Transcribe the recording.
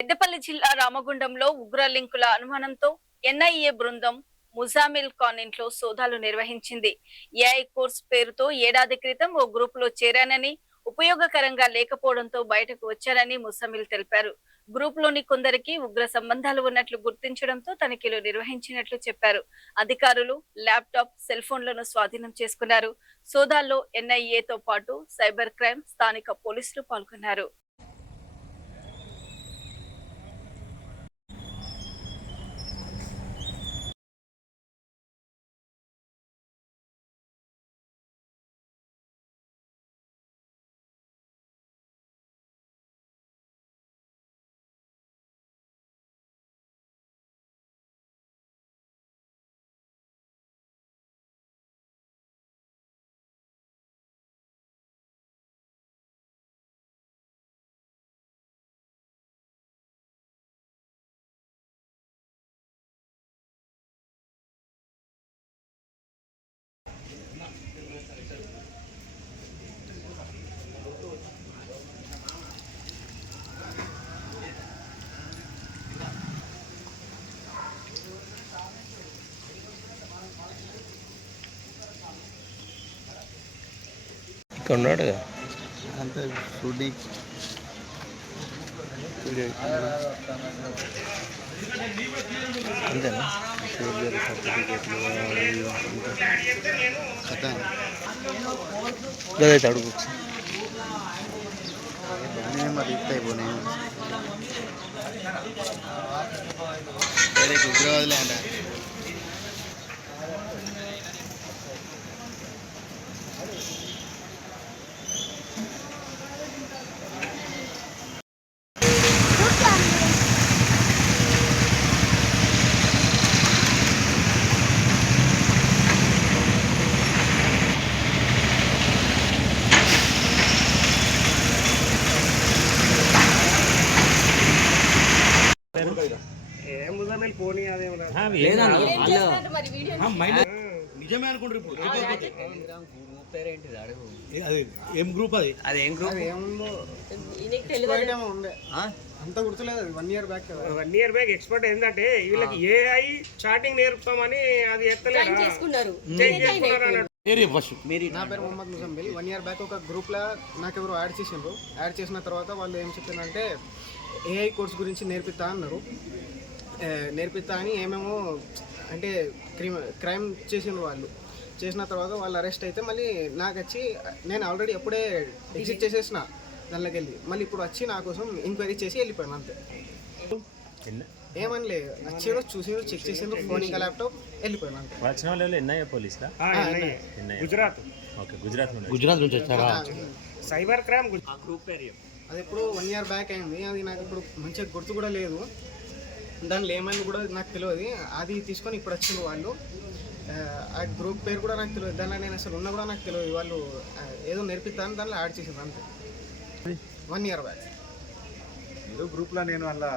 పెద్దపల్లి జిల్లా రామగుండంలో ఉగ్ర లింకుల అనుమానంతో ఎన్ఐఏ బృందం ముజామిల్ కాలనీలో సోదాలు నిర్వహించింది. ఏఐ కోర్స్ పేరుతో ఏడాది క్రితం ఓ గ్రూప్ లో చేరానని, ఉపయోగకరంగా లేకపోవడంతో బయటకు వచ్చారని ముజామిల్ తెలిపారు. గ్రూప్ లోని కొందరికి ఉగ్ర సంబంధాలు ఉన్నట్లు గుర్తించడంతో తనిఖీలు నిర్వహించినట్లు చెప్పారు. అధికారులు ల్యాప్టాప్, సెల్ ఫోన్లను స్వాధీనం చేసుకున్నారు. సోదాల్లో ఎన్ఐఏతో పాటు సైబర్ క్రైమ్, స్థానిక పోలీసులు పాల్గొన్నారు. కర్ణాటక అంతే షూటింగ్ అంతేనా? సర్టిఫికేట్లు కథ గదైతే అడుగు మరి ఇస్తాయి పోనీ ఉగ్రవాదులే అంట. నిజమే అనుకుంటారు. అది ఏం గ్రూప్? అది ఏం గ్రూప్? అంత గుర్తులేదు. అది 1 year back. 1 year back expert ఏంటంటే వీళ్ళకి ఏఐ చాటింగ్ నేర్పుతామని అది ఎత్తలేదా? నా పేరు మొహమ్మద్ ముజమ్మిల్. 1 ఇయర్ బ్యాక్ ఒక గ్రూప్ లో నాకు ఎవరు యాడ్ చేసిండ్రు. యాడ్ చేసిన తర్వాత వాళ్ళు ఏం చెప్పారంటే ఏఐ కోర్స్ గురించి నేర్పిస్తా అన్నారు. నేర్పిస్తా అని ఏమేమో అంటే క్రైమ్ చేసిండ్రు. వాళ్ళు చేసిన తర్వాత వాళ్ళు అరెస్ట్ అయితే మళ్ళీ నాకు వచ్చి నేను ఆల్రెడీ ఎప్పుడే ఎగ్జిట్ చేసేసిన దానిలోకి వెళ్ళి మళ్ళీ ఇప్పుడు వచ్చి నా కోసం ఎంక్వైరీ చేసి వెళ్ళిపోయాను అంతే. ఏమని లేదు, వచ్చారు చూసిండ్రు, చెక్ చేసిండ్రు, ఫోన్ ఇంకా ల్యాప్టాప్, వెళ్ళిపోయాను అంతే. గుజరాత్ నుంచి వచ్చారా? సైబర్ క్రైమ్ అది ఎప్పుడు 1 ఇయర్ బ్యాక్ అయింది. అది నాకు ఇప్పుడు మంచిగా గుర్తు కూడా లేదు. దాంట్లో ఏమైంది కూడా నాకు తెలియదు. అది తీసుకొని ఇప్పుడు వచ్చిండ్రు వాళ్ళు. ఆ గ్రూప్ పేరు కూడా నాకు తెలియదు. దానిలో నేను అసలు ఉన్నా కూడా నాకు తెలియదు. వాళ్ళు ఏదో నేర్పిస్తాను దానిలో యాడ్ చేసిండ్రు అంతే. 1 ఇయర్ బ్యాక్ ఏదో గ్రూప్లో నేను అలా